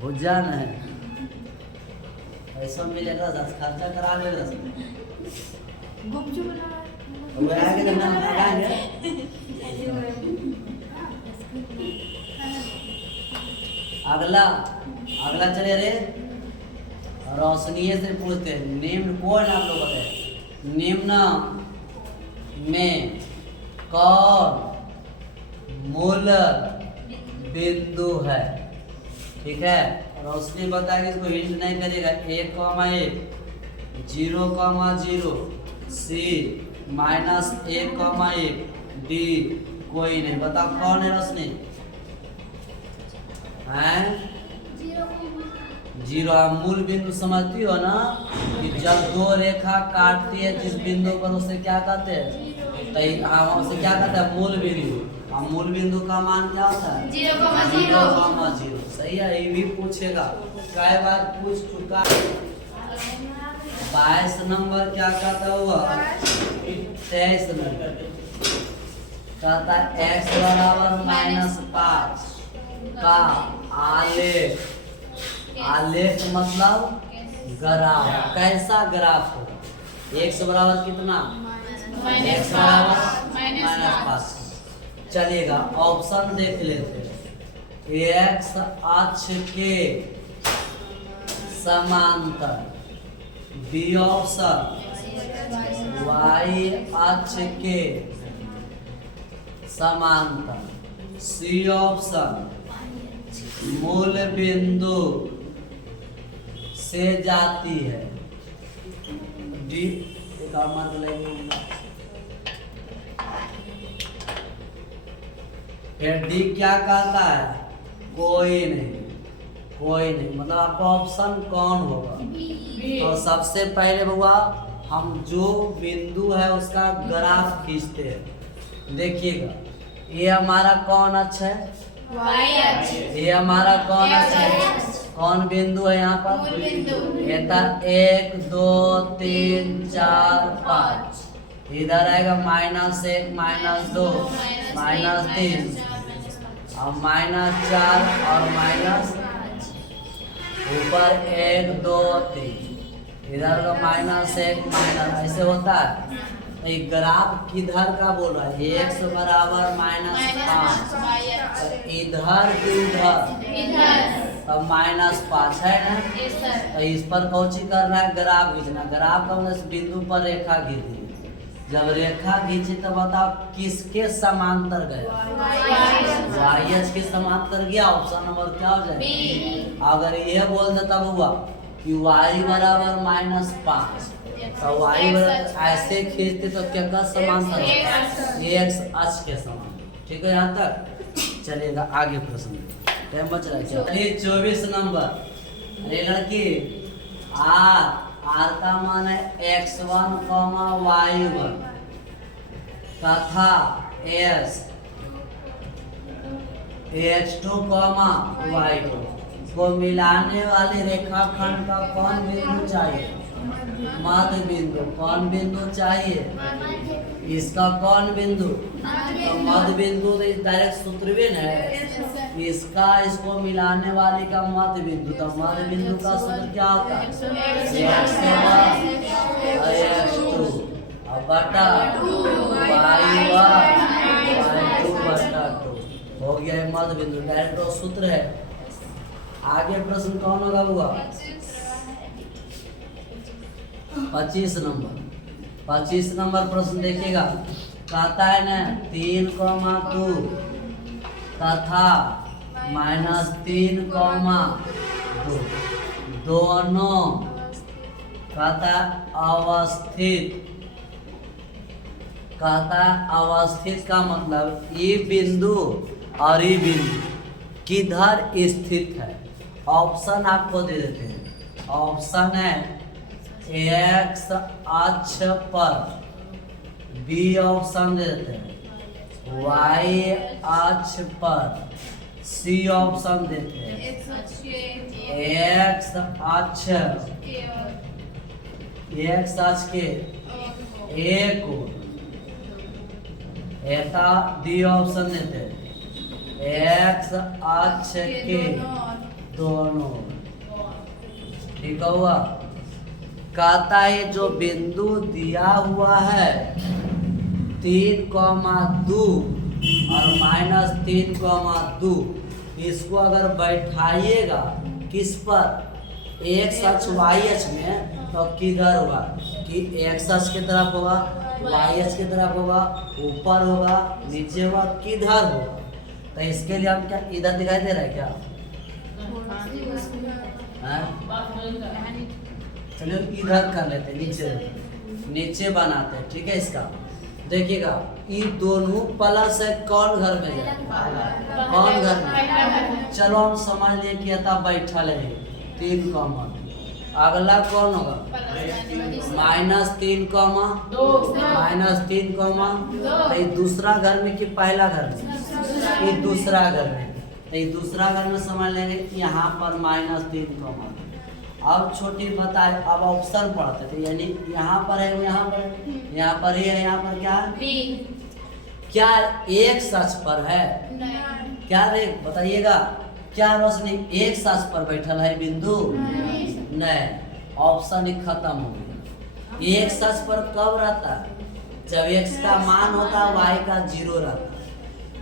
भुजन है। पैसा मिलेगा, खर्चा करा लेगा, वो आगे तो नाम लगाएंगे। अगला चले रे, रोशनी से पूछते हैं, निम्न कौन आप लोग बताए, निम्न में कौन मूल बिंदु है, ठीक है। रोशनी बताएगी, इसको हिंट नहीं करेगा, 1,1, 0,0, C -1,1, D कोई नहीं। बताओ कौन है रोशनी, हैं 0। आप मूल बिंदु समझती हो ना, कि जब 2 रेखा काटती है जिस बिंदु पर, उसे क्या कहते हैं, उसे क्या कहते हैं, मूल बिंदु। अब मूल बिंदु का मान क्या होता है 0,0। सही है, ये भी पूछेगा, कई बार पूछ चुका। 22 नंबर क्या कहता हुआ, 23 नंबर कहता है x बराबर -5 का आलेख, आलेख मतलब ग्राफ। कैसा ग्राफ होगा? x बराबर कितना? x बराबर -5। चलिएगा ऑप्शन देख लेते हैं। x अक्ष के समांतर, बी ऑप्शन y अक्ष के समांतर, सी ऑप्शन मूल बिंदु से जाती है, डी एक और मान लेंगे। फिर डी क्या कहता है? कोई नहीं, कोई नहीं। मतलब आपका ऑप्शन कौन होगा? तो सबसे पहले हुआ हम जो बिंदु है उसका ग्राफ खींचते हैं। देखिएगा ये हमारा कौन अक्ष है? ये हमारा कौन अक्ष है? कौन बिंदु है यहाँ पर? ये था 1 2 3 4 5। इधर आएगा -1 -2 -3 और -4 और माइनस ऊपर 1 2 3। इधर का -1 माइनस ऐसे होता है। ये ग्राफ किधर का बोल रहा है? x बराबर -5, इधर की उधर अब -5 है ना। तो इस पर कौची करना है? ग्राफ खींचना। ग्राफ का मतलब बिंदु पर रेखा खींची। जब रेखा खींची तो बताओ किसके समांतर गया? y के समांतर गया। ऑप्शन नंबर क्या हो जाएगा? अगर यह बोल देता हुआ कि y बराबर -5 तो y बराबर ऐसे खींचते तो क्या का समांतर? x अक्ष के समांतर। ठीक है यहाँ तक? चलिएगा आगे प्रश्न। टाइम बच रहा है। चलिए 24 नंबर। ये लड़की आर का मान है x1, y1 तथा s x2, y2 को मिलाने वाले रेखाखंड का कौन बिंदु चाहिए? मध्य बिंदु। कौन बिंदु चाहिए? इसका कौन बिंदु? तो मध्य बिंदु डायरेक्ट सूत्र भी है। इसका इसको मिलाने वाले का मध्य बिंदु। तो मध्य बिंदु का सूत्र क्या होता है? x2 बटा y1 बटा 2 हो गया है मध्य बिंदु। डायरेक्ट सूत्र है। आगे प्रश्न कौन होगा? हुआ 25 नंबर। 25 नंबर प्रश्न देखिएगा। कहता है ना 3, 2 तथा -3, 2 दोनों कहता अवस्थित का मतलब ये बिंदु और ये बिंदु किधर स्थित है? ऑप्शन आपको दे देते हैं। ऑप्शन है x अक्ष पर, बी ऑप्शन दे देते हैं y अक्ष पर, सी ऑप्शन देते हैं x अक्ष के एक ओर, ऐसा डी ऑप्शन देते हैं x अक्ष के दोनों। ठीक हुआ? कहता है जो बिंदु दिया हुआ है 3, 2 और -3, 2 इसको अगर बैठाइएगा किस पर? x अक्ष y अक्ष में तो किधर होगा? कि x अक्ष की तरफ होगा, y अक्ष की तरफ होगा, ऊपर होगा, नीचे होगा, किधर होगा? तो इसके लिए हम क्या इधर दिखाई दे रहा है क्या? चलिए इधर कर लेते हैं, नीचे बनाते हैं। ठीक है? इसका देखिएगा ये दोनों प्लस है। कौन घर में जाए? कौन घर में? चलो हम समझ लिए कि ऐसा बैठा है 3, अगला कौन होगा? -3, तो ये दूसरा घर में कि पहला घर में? ये दूसरा घर में। तो ये दूसरा घर में समझ लेंगे यहाँ पर -3, अब छोटी बताए। अब ऑप्शन पढ़ते थे, यानी यहाँ पर है, यहाँ पर, यहाँ पर ही है, यहाँ पर क्या है? क्या एक सच पर है? क्या रे बताइएगा? क्या रोशनी एक सच पर बैठल है बिंदु? नहीं। ऑप्शन ही खत्म हो गया। एक्स अक्ष पर कब रहता है? जब एक्स का मान होता है वाई का 0 रहता है।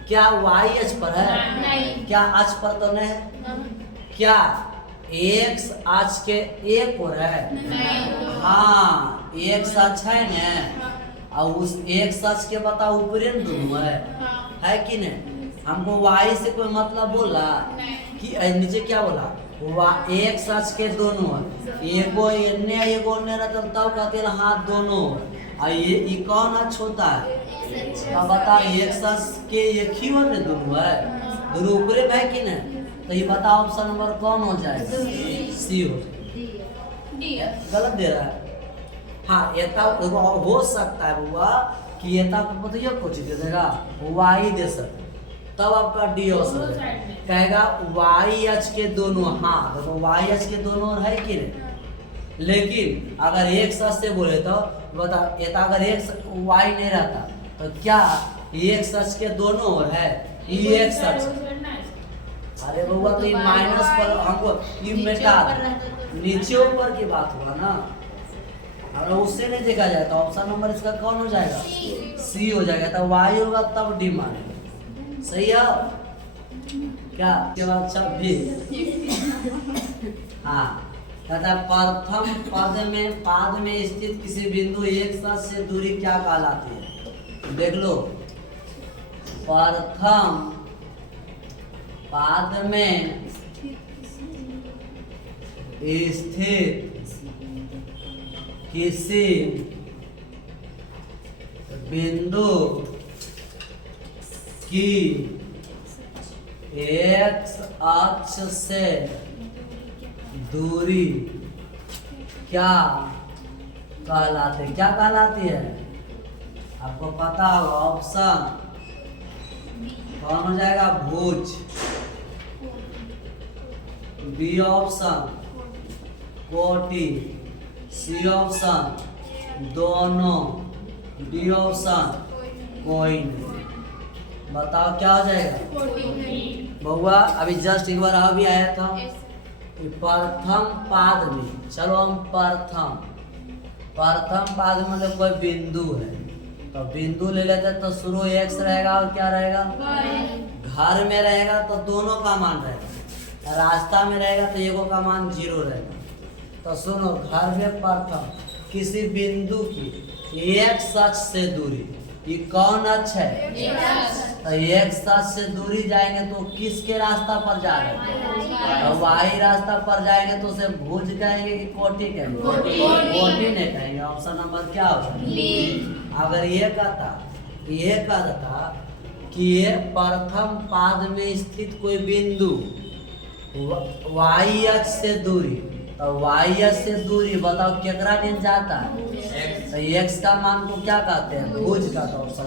क्या वाई अक्ष पर है? नहीं। क्या अक्ष पर तो नहीं है? क्या एक्स अक्ष के एक ओर है? नहीं। हाँ, एक्स अक्ष है ना, और उस एक्स अक्ष के बताओ ऊपरी में दोनों है कि नहीं? हमको वाई से कोई मतलब बोला कि नीचे क्या बोला? एक्स अक्ष के दोनों है, एगो एने एगो ओने रहता तब कहते हैं हाथ दोनों। और ये कौन अक्ष होता है? अब बता, एक्स अक्ष के एक ही ओर में दोनों है, दोनों ऊपरे में है कि नहीं? तो ये बताओ ऑप्शन नंबर कौन हो जाएगा? सी हो जाएगा। गलत दे रहा है। हाँ, एता हो सकता है बुआ कि एता को बताइए कुछ दे देगा, वाई दे सकता, तब आपका डी हो सकता है। कहेगा वाई अक्ष के दोनों, हाँ देखो वाई अक्ष के दोनों है कि नहीं? लेकिन अगर एक्स अक्ष से बोले तो बता, एता अगर एक्स वाई नहीं रहता तो क्या एक्स अक्ष के दोनों ओर है? एक्स अक्ष, अरे बउआ तो ये माइनस पर हमको ये मिटा नीचे ऊपर की बात हुआ ना। अगर उससे नहीं देखा जाए तो ऑप्शन नंबर इसका कौन हो जाएगा? सी हो जाएगा। तब वाई होगा तब डी मानेगा। सही है क्या? के बाद 26। हाँ, कहता प्रथम पाद में स्थित किसी बिंदु एक अक्ष से दूरी क्या कहलाती है? देख लो, प्रथम पाद में स्थित किसी बिंदु की एक्स अक्ष से दूरी क्या कहलाती है? क्या कहलाती है? आपको पता होगा। ऑप्शन कौन हो जाएगा? भुज। बी ऑप्शन कोटि, सी ऑप्शन दोनों, डी ऑप्शन कोई नहीं। बताओ क्या हो जाएगा? बउआ अभी जस्ट एक बार आ भी आया था प्रथम पाद में। चलो हम प्रथम पाद में मतलब कोई बिंदु है तो बिंदु ले लेते तो शुरू एक्स रहेगा और क्या रहेगा? घर में रहेगा तो दोनों का मान रहेगा, रास्ता में रहेगा तो एगो का मान 0 रहेगा। तो सुनो, घर में प्रथम किसी बिंदु की एक्स अक्ष से दूरी, ये कौन अक्ष है? तो एक्स अक्ष से दूरी जाएंगे तो किसके रास्ता पर जा रहे हैं? तो वाई रास्ता पर जाएंगे तो उसे भुज कहेंगे कि कोटि कहेंगे? कोटि नहीं कहेंगे। ऑप्शन नंबर क्या होगा? अगर ये कहता कि ये प्रथम पाद में स्थित कोई बिंदु वाई अक्ष से दूरी, तो वाई अक्ष से दूरी बताओ केकरा दिन जाता है? तो एक्स का मान को क्या कहते हैं? भुज का। तो ऑप्शन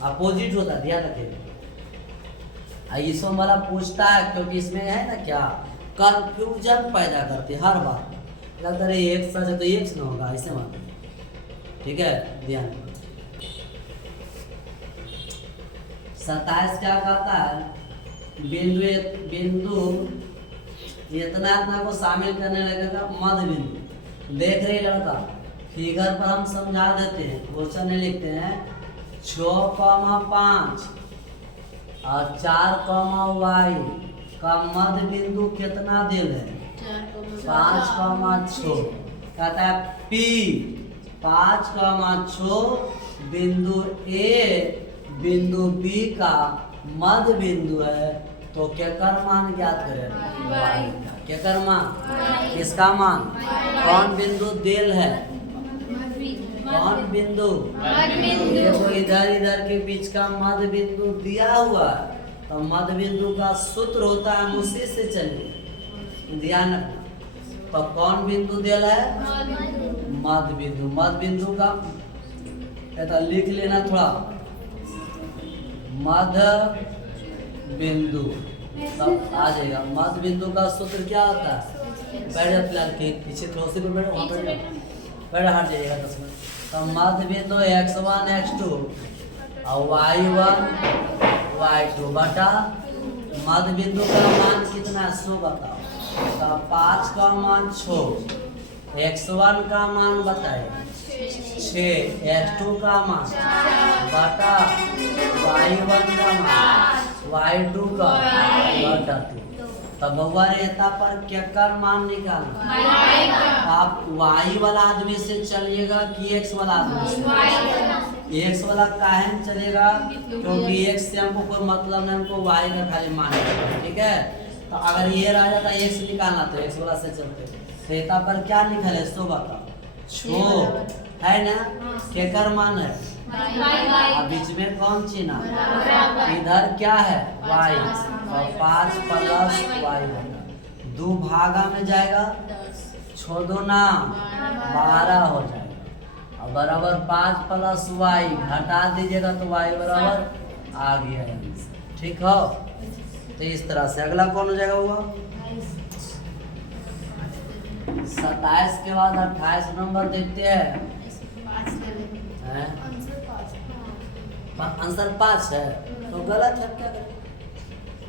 अपोजिट होता है, ध्यान रखिए। इसमें वाला पूछता है क्योंकि इसमें है ना क्या कंफ्यूजन पैदा करती है हर बात। लगता है एक्स है तो एक्स ना होगा, ऐसे मान। ठीक है, ध्यान। 27 क्या कहता है? बिंदु इतना को शामिल करने लगेगा मध्य बिंदु। देख रहे लड़का, फिगर पर हम समझा देते हैं, क्वेश्चन में लिखते हैं 6,5 और 4,y का मध्य बिंदु कितना दिल है? 5,6। कहता है P 5,6 बिंदु A बिंदु B का मध्य बिंदु है, तो केकर मान ज्ञात करें? केकर मान? किसका मान? कौन बिंदु दिल है? कौन बिंदु? देखो इधर के बीच का मध्य बिंदु दिया हुआ है, तो मध्य बिंदु का सूत्र होता है, हम उसी से चलिए, ध्यान रखना। तो कौन बिंदु दिल है? मध्य बिंदु। मध्य बिंदु का कहता लिख लेना थोड़ा, मध्य बिंदु तब आ जाएगा। मध्य बिंदु का सूत्र क्या होता है? बैठ फिलहाल के पीछे थोड़ा सी बैठ, वहाँ पर बैठ, हट जाइएगा 10 मिनट। तो मध्य बिंदु x1 x2 और y1 y2 बटा मध्य बिंदु का मान कितना है 100 बताओ। तो 5 का मान 6 x1 का मान बताए 6, x2 का मान बटा y1 का मान y2 का बटा 2। तब बउआ रेता पर केकर मान निकालना। आप y वाला आदमी से चलिएगा कि x वाला आदमी से। x वाला काहे में चलेगा, क्योंकि x से हमको कोई मतलब नहीं, हमको y का खाली मान है, ठीक है। तो अगर ये रह जाता x निकालना तो x वाला से चलते। रेता पर क्या लिखा है सो बताओ, छो है ना, केकर मान है, अब बीच में कौन चिन्ह, इधर क्या है y, और 5 प्लस y होगा, 2 भागा में जाएगा, छो दो ना 12 हो जाएगा, और बराबर 5 प्लस y घटा दीजिएगा तो y बराबर आ गया आंसर, ठीक हो। तो इस तरह से अगला कौन हो जाएगा हुआ 27 के बाद 28 नंबर देखते हैं, आंसर 5 है तो गलत है, क्या करें,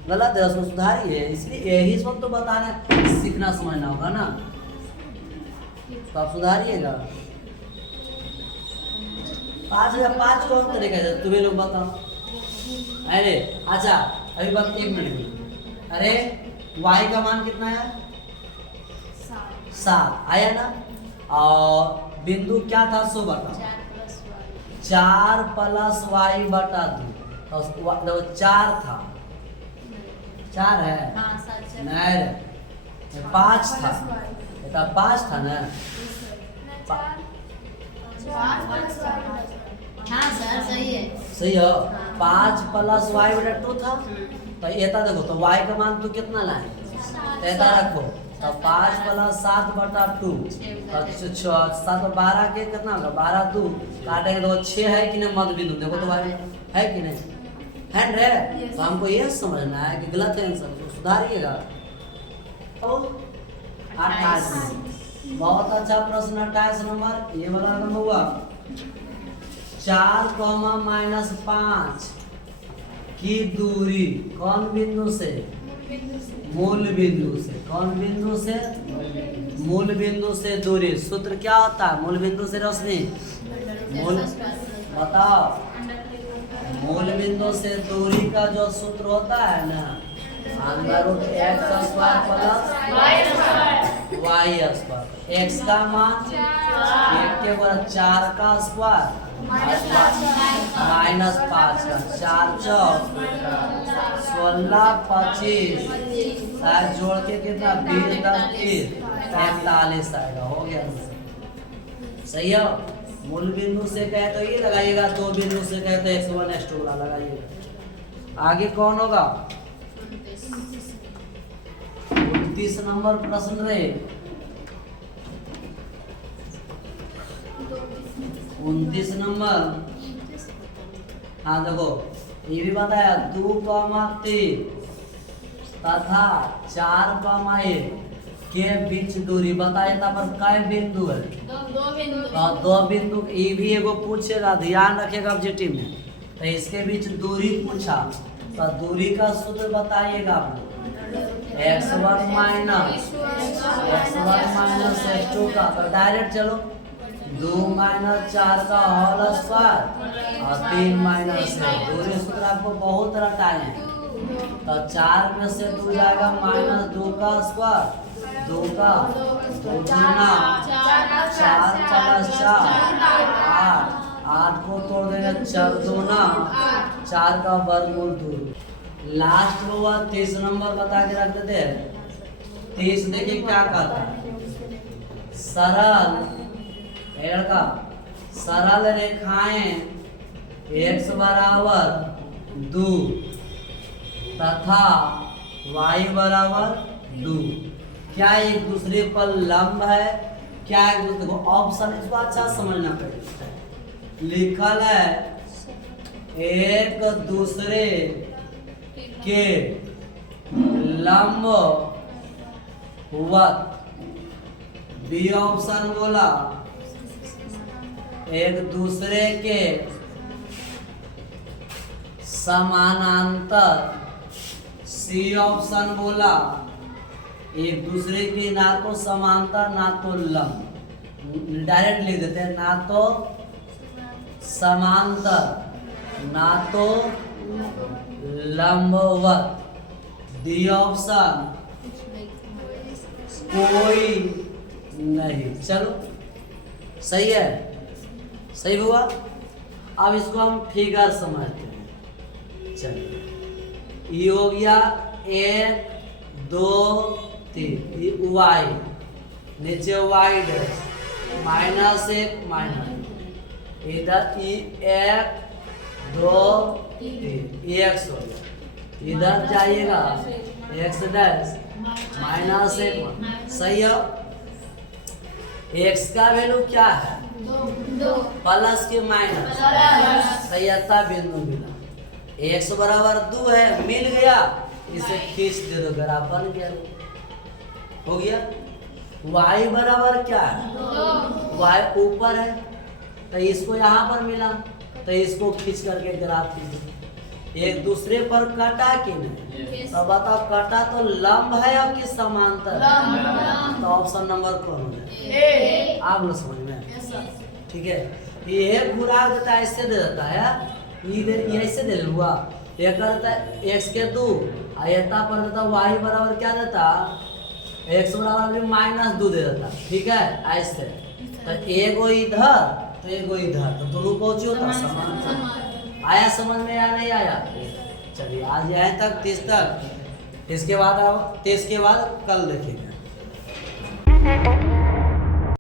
गलत है, उसको सुधारिए। इसलिए यही सब तो बताना सीखना समझना होगा ना, तो आप सुधारिएगा। 5 कौन तरीका है तुम्हें लोग बताओ। अरे अच्छा अभी बात 1 मिनट, अरे y का मान कितना है 7 आया ना, और बिंदु क्या था सो बताओ, 4 प्लस y बटा 2, तो 4 था, 4 है नहीं 5 था, ये 5 था ना, हाँ सर सही है, सही हो। 5 प्लस y बटा 2 था, तो एता देखो तो y का मान तो कितना लाए, एता रखो, तो 5 प्लस 7 बटा 2, 7 12 के कितना होगा 12 2 काटेंगे तो 6 है कि नहीं, मध्य बिंदु देखो तो भाई है कि नहीं, हैंड है, तो हमको ये समझना है कि गलत है आंसर, तो सुधारिएगा। तो 28 बहुत अच्छा प्रश्न 28 नंबर, ये वाला नंबर हुआ 4, -5 की दूरी कौन बिंदु से, मूल बिंदु से, कौन बिंदु से, मूल बिंदु से दूरी। सूत्र क्या होता है मूल बिंदु से रोशनी, मूल बताओ, मूल बिंदु से दूरी का जो सूत्र होता है ना, √x² plus y square, x का मान 1 के बराबर 4 का स्क्वायर -5 का, 4 चौक 16 25 शायद जोड़ के कितना 20 10 30 45 आएगा, हो गया सही है। मूल बिंदु से कहे तो ये लगाइएगा, 2 बिंदु से कहे तो x1 x2 वाला लगाइएगा। आगे कौन होगा 29 नंबर प्रश्न रहे, 29 नंबर, हाँ देखो ये भी बताया 2, 3 तथा 4, 1 के बीच दूरी बताए, तब पर काय बिंदु है, 2 बिंदु, ये भी एगो पूछेगा, ध्यान रखिएगा ऑब्जेक्टिव में, तो इसके बीच दूरी पूछा, तो दूरी का सूत्र बताइएगा आप लोग, x1 माइनस x2 का, तो डायरेक्ट चलो 2 - 4 का होल स्क्वायर और 3 - दूरी सूत्र आपको बहुत रटाए हैं, तो 4 में से 2 जाएगा -2 का स्क्वायर, 2 का 2 गुना 4 + 4 8 को तोड़ देंगे 4 दूना 4 का वर्गमूल 2। लास्ट में हुआ 30 नंबर बता के रख देते हैं। 30 देखिए क्या कहता है, सरल लड़का सरल रेखाएं x बराबर 2 तथा y बराबर 2 क्या एक दूसरे पर लंब है, क्या एक दूसरे को, ऑप्शन इसको अच्छा समझना पड़ेगा, लिखल है एक दूसरे के लंब वत, बी ऑप्शन बोला एक दूसरे के समानांतर, सी ऑप्शन बोला एक दूसरे के ना तो समांतर ना तो लंब, डायरेक्ट लिख देते हैं, ना तो समांतर ना तो लंबवत। डी ऑप्शन कोई नहीं। चलो सही है, सही हुआ। अब इसको हम फिगर समझते हैं। चलिए ये हो गया 1 2 3, ये वाई, नीचे वाई डैश, -1 माइनस, इधर ई 1 2 3 एक्स हो गया, इधर जाइएगा एक्स डैश -1। सही है। एक्स का वैल्यू क्या है? प्लस के माइनस, सह्यता बिंदु मिला। एक्स बराबर 2 है, मिल गया, इसे खींच दे दो, ग्राफ बन गया। हो गया। वाई बराबर क्या है? वाई ऊपर है, तो इसको यहाँ पर मिला, तो इसको खींच करके ग्राफ खींच। एक दूसरे पर कटा कि नहीं? तो बताओ, कटा तो लंब है या कि समांतर? तो ऑप्शन नंबर कौन हो जाए? आप लोग समझ में? ठीक है। ये पूरा देता है, ऐसे दे देता है, ये ऐसे दे हुआ, ये करता है एक्स के 2, आयता पर देता वाई बराबर क्या देता? एक्स बराबर -2 दे देता। ठीक है, ऐसे तो एगो इधर तो एगो इधर, तो दोनों पहुंचे होता समांतर। आया समझ में या नहीं आया? चलिए आज यहाँ तक, 30 तक। इसके बाद कल देखेंगे।